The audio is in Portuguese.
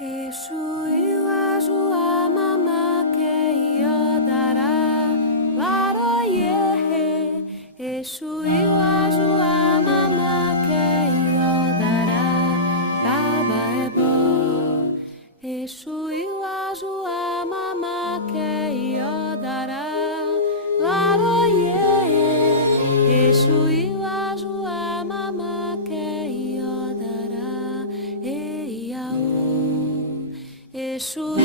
Exu iwa jua mama ke iodara laroye. Exu iwa jua mama ke iodara baba é bom. Exu iwa jua mama ke iodara laroye. Exu iwa jua mama ke iodara e iaú. Exu